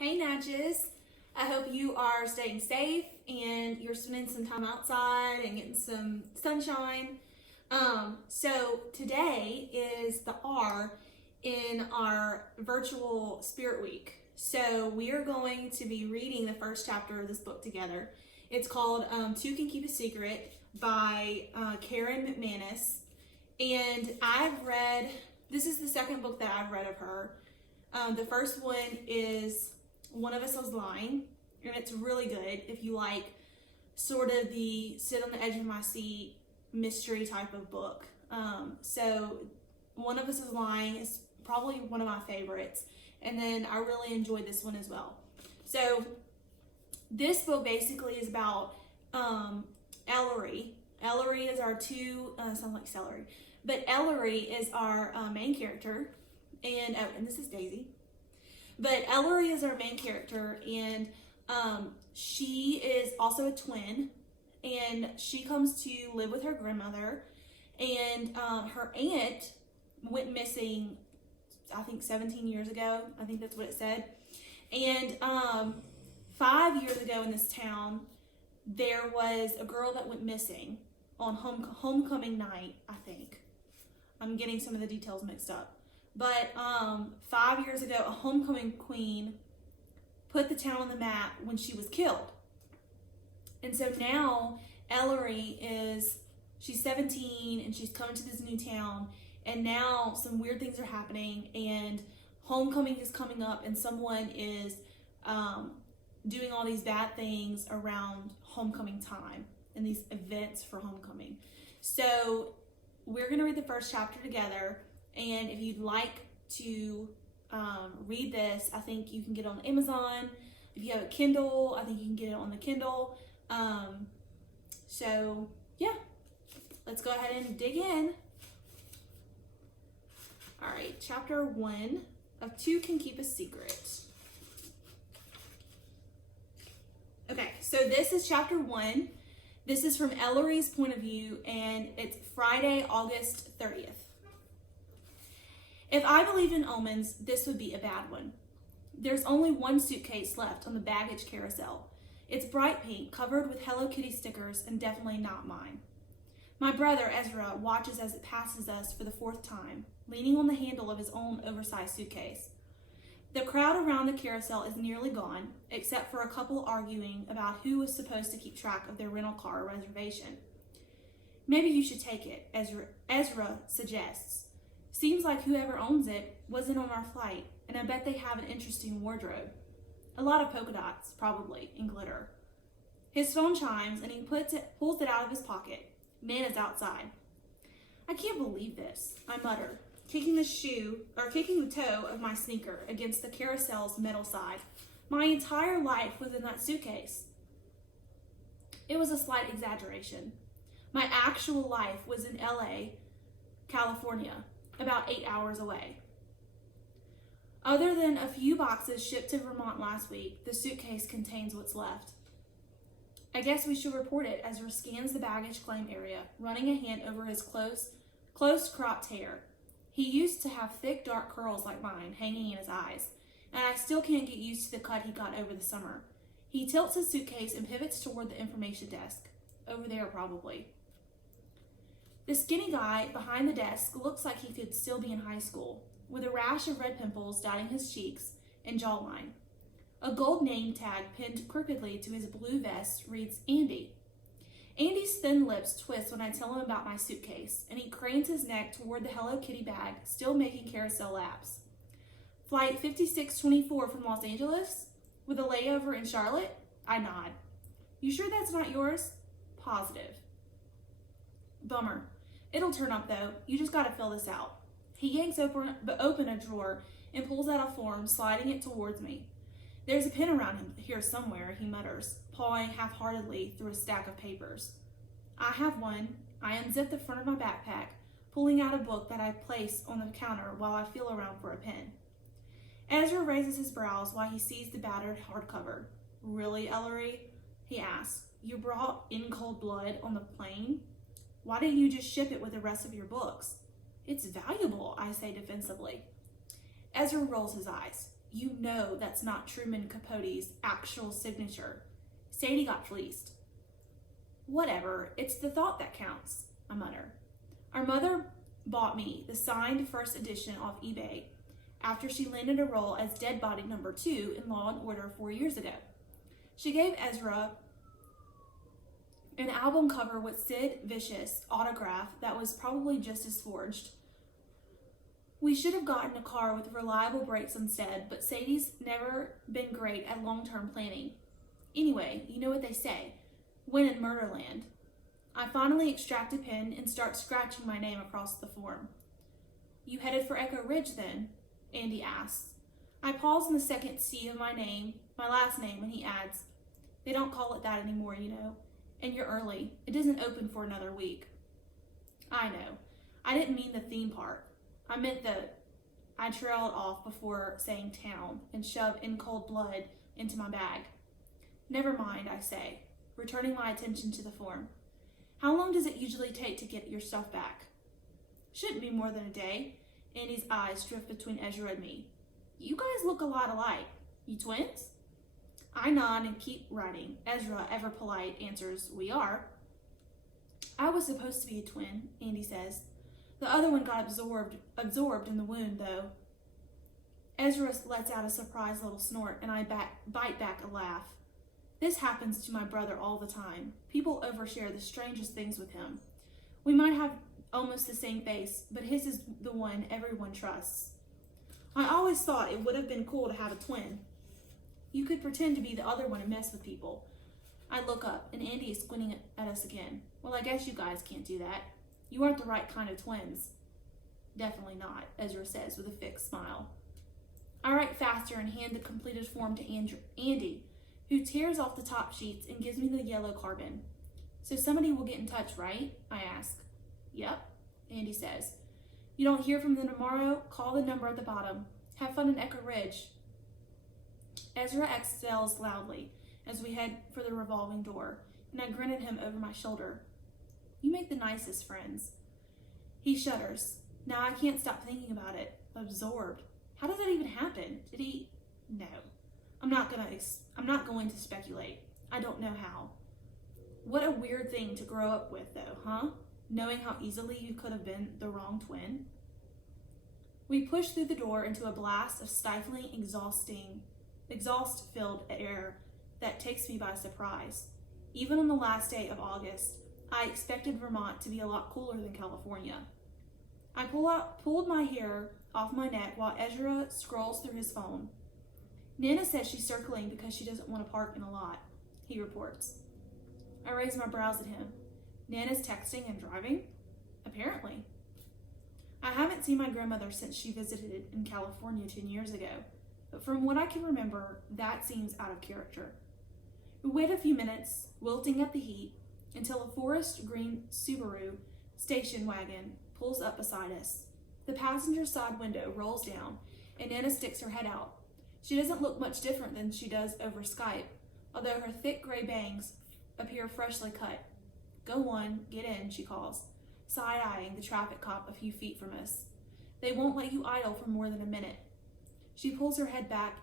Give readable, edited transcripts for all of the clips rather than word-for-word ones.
Hey Natchez, I hope you are staying safe and you're spending some time outside and getting some sunshine. So today is the R in our virtual Spirit Week. So we are going to be reading the first chapter of this book together. It's called Two Can Keep a Secret by Karen McManus. And this is the second book that I've read of her. The first one is One of Us is Lying, and it's really good if you like sort of the sit on the edge of my seat mystery type of book. So One of Us is Lying is probably one of my favorites, and then I really enjoyed this one as well. So this book basically is about Ellery. Ellery is our sounds like celery, but Ellery is our main character, and this is Daisy. But Ellery is our main character, and she is also a twin, and she comes to live with her grandmother, and her aunt went missing, I think 17 years ago. I think that's what it said. And 5 years ago in this town, there was a girl that went missing on homecoming night, I think. I'm getting some of the details mixed up. But 5 years ago, a homecoming queen put the town on the map when she was killed. And so now Ellery she's 17 and she's coming to this new town, and now some weird things are happening, and homecoming is coming up, and someone is doing all these bad things around homecoming time and these events for homecoming. So we're going to read the first chapter together. And if you'd like to read this, I think you can get it on Amazon. If you have a Kindle, I think you can get it on the Kindle. So yeah, let's go ahead and dig in. All right, chapter 1 of Two Can Keep a Secret. Okay, so this is chapter 1. This is from Ellery's point of view, and it's Friday, August 30th. If I believed in omens, this would be a bad one. There's only one suitcase left on the baggage carousel. It's bright pink, covered with Hello Kitty stickers, and definitely not mine. My brother, Ezra, watches as it passes us for the 4th time, leaning on the handle of his own oversized suitcase. The crowd around the carousel is nearly gone, except for a couple arguing about who was supposed to keep track of their rental car reservation. Maybe you should take it, Ezra suggests. Seems like whoever owns it wasn't on our flight, and I bet they have an interesting wardrobe. A lot of polka dots, probably, and glitter. His phone chimes, and he pulls it out of his pocket. Nana's outside. I can't believe this, I mutter, kicking the toe of my sneaker against the carousel's metal side. My entire life was in that suitcase. It was a slight exaggeration. My actual life was in LA, California, about 8 hours away. Other than a few boxes shipped to Vermont last week, the suitcase contains what's left. I guess we should report it. Ezra scans the baggage claim area, running a hand over his close-cropped hair. He used to have thick, dark curls like mine hanging in his eyes, and I still can't get used to the cut he got over the summer. He tilts his suitcase and pivots toward the information desk. Over there, probably. The skinny guy behind the desk looks like he could still be in high school, with a rash of red pimples dotting his cheeks and jawline. A gold name tag pinned crookedly to his blue vest reads Andy. Andy's thin lips twist when I tell him about my suitcase, and he cranes his neck toward the Hello Kitty bag, still making carousel laps. Flight 5624 from Los Angeles? With a layover in Charlotte? I nod. You sure that's not yours? Positive. Bummer. It'll turn up though. You just gotta fill this out. He yanks open a drawer and pulls out a form, sliding it towards me. There's a pen around here somewhere, he mutters, pawing half-heartedly through a stack of papers. I have one. I unzip the front of my backpack, pulling out a book that I place on the counter while I feel around for a pen. Ezra raises his brows while he sees the battered hardcover. Really, Ellery? He asks. You brought In Cold Blood on the plane? Why didn't you just ship it with the rest of your books? It's valuable, I say defensively. Ezra rolls his eyes. You know that's not Truman Capote's actual signature. Sadie got fleeced. Whatever, it's the thought that counts, I mutter. Our mother bought me the signed first edition off eBay after she landed a role as dead body number 2 in Law & Order 4 years ago. She gave Ezra an album cover with Sid Vicious autograph that was probably just as forged. We should have gotten a car with reliable brakes instead, but Sadie's never been great at long-term planning. Anyway, you know what they say, when in Murderland. I finally extract a pen and start scratching my name across the form. You headed for Echo Ridge then? Andy asks. I pause in the second C of my last name, and he adds, they don't call it that anymore, you know. And you're early. It isn't open for another week. I know. I didn't mean the theme park. I meant I trailed off before saying town and shoved in cold blood into my bag. Never mind, I say, returning my attention to the form. How long does it usually take to get your stuff back? Shouldn't be more than a day. Andy's eyes drift between Ezra and me. You guys look a lot alike. You twins? I nod and keep writing. Ezra, ever polite, answers, we are. I was supposed to be a twin, Andy says. The other one got absorbed in the wound, though. Ezra lets out a surprised little snort, and I bite back a laugh. This happens to my brother all the time. People overshare the strangest things with him. We might have almost the same face, but his is the one everyone trusts. I always thought it would have been cool to have a twin. You could pretend to be the other one and mess with people. I look up, and Andy is squinting at us again. Well, I guess you guys can't do that. You aren't the right kind of twins. Definitely not, Ezra says with a fixed smile. I write faster and hand the completed form to Andy, who tears off the top sheets and gives me the yellow carbon. So somebody will get in touch, right? I ask. Yep, Andy says. You don't hear from them tomorrow? Call the number at the bottom. Have fun in Echo Ridge. Ezra exhales loudly as we head for the revolving door, and I grin at him over my shoulder. You make the nicest friends. He shudders. Now I can't stop thinking about it. Absorbed. How did that even happen? Did he? No. I'm not going to speculate. I don't know how. What a weird thing to grow up with, though, huh? Knowing how easily you could have been the wrong twin. We push through the door into a blast of stifling, exhaust-filled air that takes me by surprise. Even on the last day of August, I expected Vermont to be a lot cooler than California. I pulled my hair off my neck while Ezra scrolls through his phone. Nana says she's circling because she doesn't want to park in a lot, he reports. I raise my brows at him. Nana's texting and driving? Apparently. I haven't seen my grandmother since she visited in California 10 years ago, but from what I can remember, that seems out of character. We wait a few minutes, wilting at the heat, until a forest green Subaru station wagon pulls up beside us. The passenger side window rolls down, and Nana sticks her head out. She doesn't look much different than she does over Skype, although her thick gray bangs appear freshly cut. Go on, get in, she calls, side-eyeing the traffic cop a few feet from us. They won't let you idle for more than a minute. She pulls her head back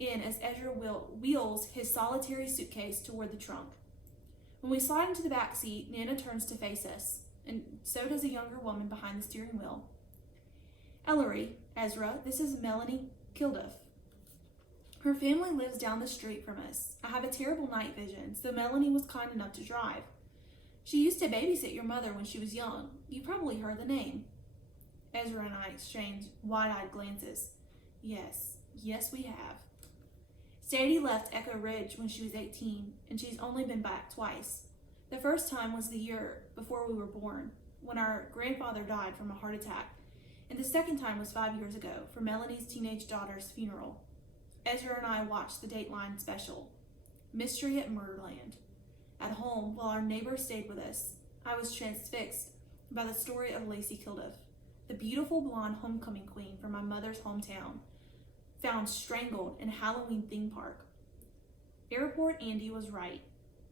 in as Ezra wheels his solitary suitcase toward the trunk. When we slide into the back seat, Nana turns to face us, and so does a younger woman behind the steering wheel. Ellery, Ezra, this is Melanie Kilduff. Her family lives down the street from us. I have a terrible night vision, so Melanie was kind enough to drive. She used to babysit your mother when she was young. You probably heard the name. Ezra and I exchange wide-eyed glances. Yes, we have. Sadie left Echo Ridge when she was 18, and she's only been back twice. The first time was the year before we were born, when our grandfather died from a heart attack, and the second time was 5 years ago for Melanie's teenage daughter's funeral. Ezra and I watched the Dateline special, Mystery at Murderland. At home, while our neighbor stayed with us, I was transfixed by the story of Lacey Kilduff, the beautiful blonde homecoming queen from my mother's hometown, found strangled in a Halloween theme park. Airport Andy was right.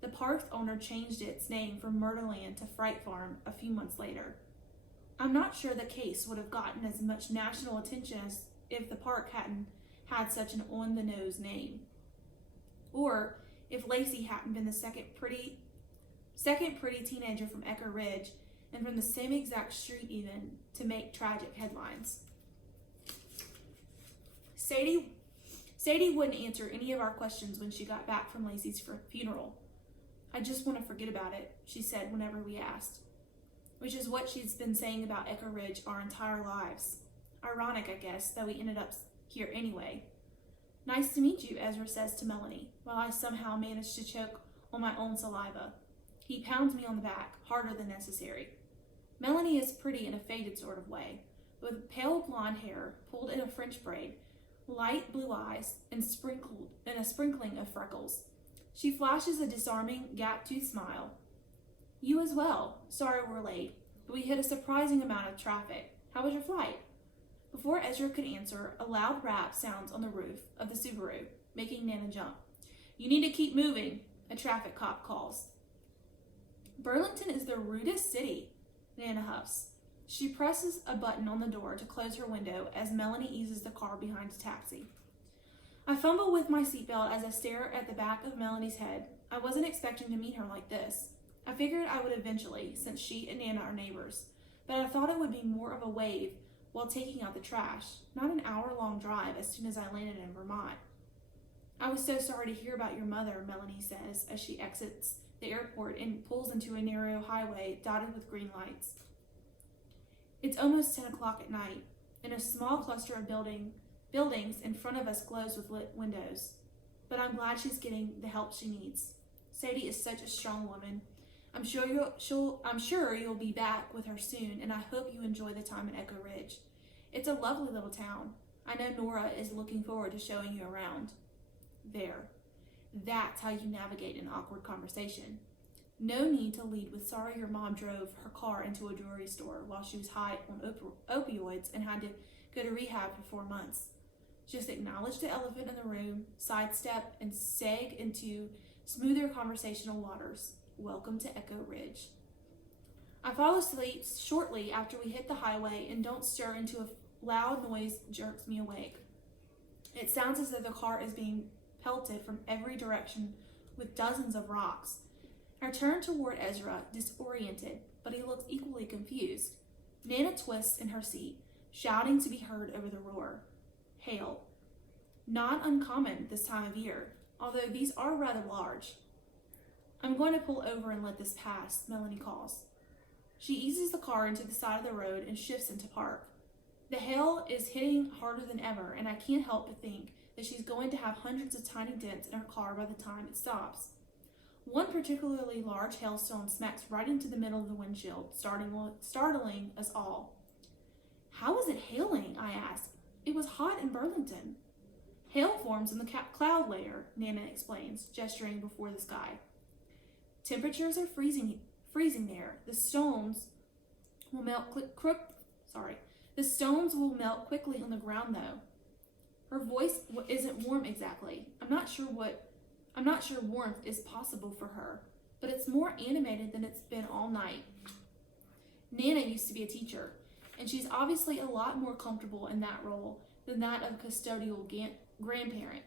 The park's owner changed its name from Murderland to Fright Farm a few months later. I'm not sure the case would have gotten as much national attention as if the park hadn't had such an on-the-nose name. Or if Lacey hadn't been the second pretty teenager from Echo Ridge and from the same exact street even to make tragic headlines. Sadie wouldn't answer any of our questions when she got back from Lacey's funeral. "I just want to forget about it," she said whenever we asked, which is what she's been saying about Echo Ridge our entire lives. Ironic, I guess, that we ended up here anyway. "Nice to meet you," Ezra says to Melanie, while I somehow manage to choke on my own saliva. He pounds me on the back, harder than necessary. Melanie is pretty in a faded sort of way, with pale blonde hair pulled in a French braid, light blue eyes, and a sprinkling of freckles. She flashes a disarming, gap-toothed smile. "You as well. Sorry we're late, but we hit a surprising amount of traffic. How was your flight?" Before Ezra could answer, a loud rap sounds on the roof of the Subaru, making Nana jump. "You need to keep moving," a traffic cop calls. "Burlington is the rudest city," Nana huffs. She presses a button on the door to close her window as Melanie eases the car behind a taxi. I fumble with my seatbelt as I stare at the back of Melanie's head. I wasn't expecting to meet her like this. I figured I would eventually, since she and Nana are neighbors, but I thought it would be more of a wave while taking out the trash, not an hour-long drive as soon as I landed in Vermont. "I was so sorry to hear about your mother," Melanie says as she exits the airport and pulls into a narrow highway dotted with green lights. It's almost 10 o'clock at night, and a small cluster of buildings in front of us glows with lit windows. But I'm glad she's getting the help she needs. Sadie is such a strong woman. I'm sure you'll be back with her soon, and I hope you enjoy the time at Echo Ridge. It's a lovely little town. I know Nora is looking forward to showing you around." There. That's how you navigate an awkward conversation. No need to lead with "sorry your mom drove her car into a jewelry store while she was high on opioids and had to go to rehab for 4 months. Just acknowledge the elephant in the room, sidestep, and seg into smoother conversational waters. Welcome to Echo Ridge. I fall asleep shortly after we hit the highway and don't stir until a loud noise jerks me awake. It sounds as though the car is being pelted from every direction with dozens of rocks. I turn toward Ezra, disoriented, but he looks equally confused. Nana twists in her seat, shouting to be heard over the roar. Hail. Not uncommon this time of year, although these are rather large. "I'm going to pull over and let this pass," Melanie calls. She eases the car into the side of the road and shifts into park. The hail is hitting harder than ever, and I can't help but think that she's going to have hundreds of tiny dents in her car by the time it stops. One particularly large hailstone smacks right into the middle of the windshield, startling us all. "How is it hailing?" I ask. "It was hot in Burlington." "Hail forms in the cloud layer," Nana explains, gesturing before the sky. "Temperatures are freezing there. The stones will melt quickly on the ground, though." Her voice isn't warm exactly. I'm not sure warmth is possible for her, but it's more animated than it's been all night. Nana used to be a teacher, and she's obviously a lot more comfortable in that role than that of custodial grandparent.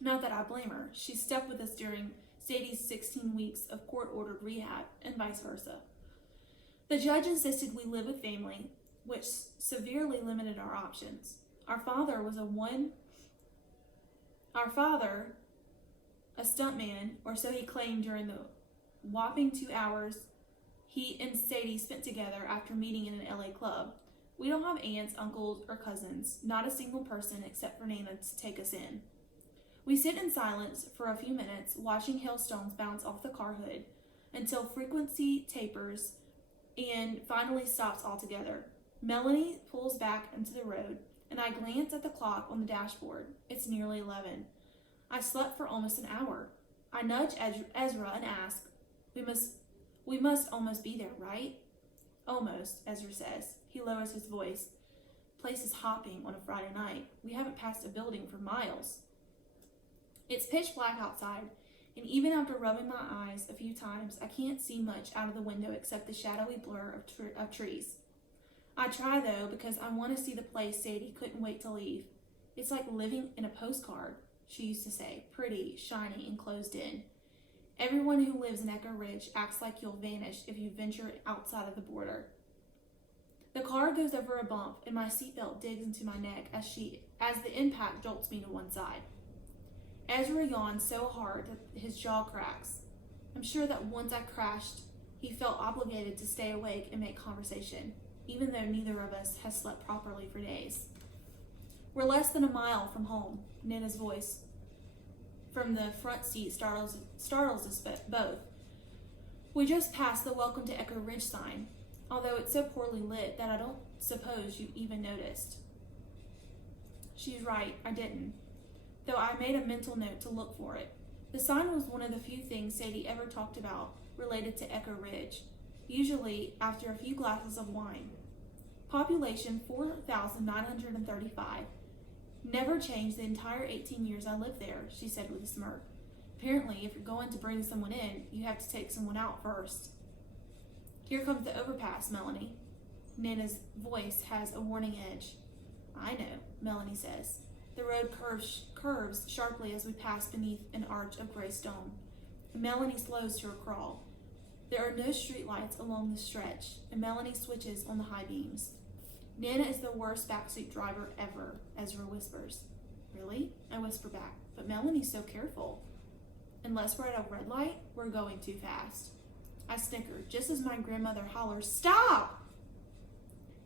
Not that I blame her. She stuck with us during Sadie's 16 weeks of court-ordered rehab, and vice versa. The judge insisted we live with family, which severely limited our options. Our father, a stuntman, or so he claimed during the whopping 2 hours he and Sadie spent together after meeting in an LA club. We don't have aunts, uncles, or cousins, not a single person except for Nana to take us in. We sit in silence for a few minutes, watching hailstones bounce off the car hood until frequency tapers and finally stops altogether. Melanie pulls back into the road, and I glance at the clock on the dashboard. It's nearly 11. I slept for almost an hour. I nudge Ezra and ask, We must almost be there, right?" "Almost," Ezra says. He lowers his voice. "Place is hopping on a Friday night. We haven't passed a building for miles." It's pitch black outside, and even after rubbing my eyes a few times, I can't see much out of the window except the shadowy blur of trees. I try, though, because I want to see the place Sadie couldn't wait to leave. It's like living in a postcard, she used to say, pretty, shiny, and closed in. Everyone who lives in Echo Ridge acts like you'll vanish if you venture outside of the border. The car goes over a bump, and my seatbelt digs into my neck as the impact jolts me to one side. Ezra yawns so hard that his jaw cracks. I'm sure that once I crashed, he felt obligated to stay awake and make conversation, even though neither of us has slept properly for days. We're less than a mile from home. Nana's voice from the front seat startles us both. We just passed the Welcome to Echo Ridge sign, although it's so poorly lit that I don't suppose you even noticed. She's right, I didn't, though I made a mental note to look for it. The sign was one of the few things Sadie ever talked about related to Echo Ridge, usually after a few glasses of wine. Population 4,935. Never changed the entire 18 years I lived there, she said with a smirk. Apparently, if you're going to bring someone in, you have to take someone out first. Here comes the overpass, Melanie. Nana's voice has a warning edge. I know, Melanie says. The road curves sharply as we pass beneath an arch of gray stone. Melanie slows to a crawl. There are no streetlights along the stretch, and Melanie switches on the high beams. Nana is the worst backseat driver ever, Ezra whispers. Really? I whisper back, but Melanie's so careful. Unless we're at a red light, we're going too fast. I snicker, just as my grandmother hollers, "Stop!"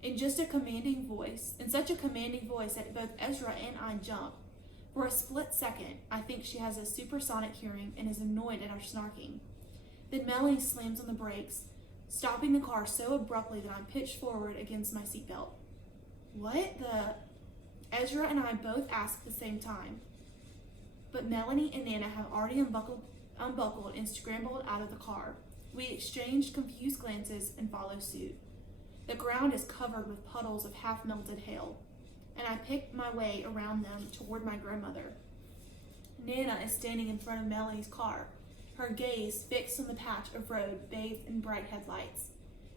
In such a commanding voice that both Ezra and I jump. For a split second, I think she has a supersonic hearing and is annoyed at our snarking. Then Melanie slams on the brakes, stopping the car so abruptly that I'm pitched forward against my seatbelt. What the? Ezra and I both ask at the same time. But Melanie and Nana have already unbuckled and scrambled out of the car. We exchange confused glances and follow suit. The ground is covered with puddles of half-melted hail, and I pick my way around them toward my grandmother. Nana is standing in front of Melanie's car, her gaze fixed on the patch of road bathed in bright headlights,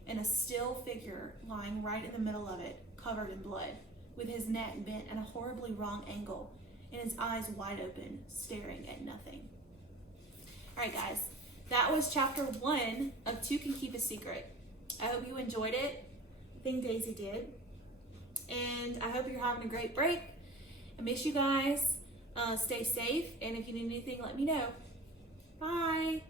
and a still figure lying right in the middle of it, covered in blood, with his neck bent at a horribly wrong angle, and his eyes wide open, staring at nothing. All right, guys, that was chapter 1 of Two Can Keep a Secret. I hope you enjoyed it. I think Daisy did. And I hope you're having a great break. I miss you guys. Stay safe, and if you need anything, let me know. Bye.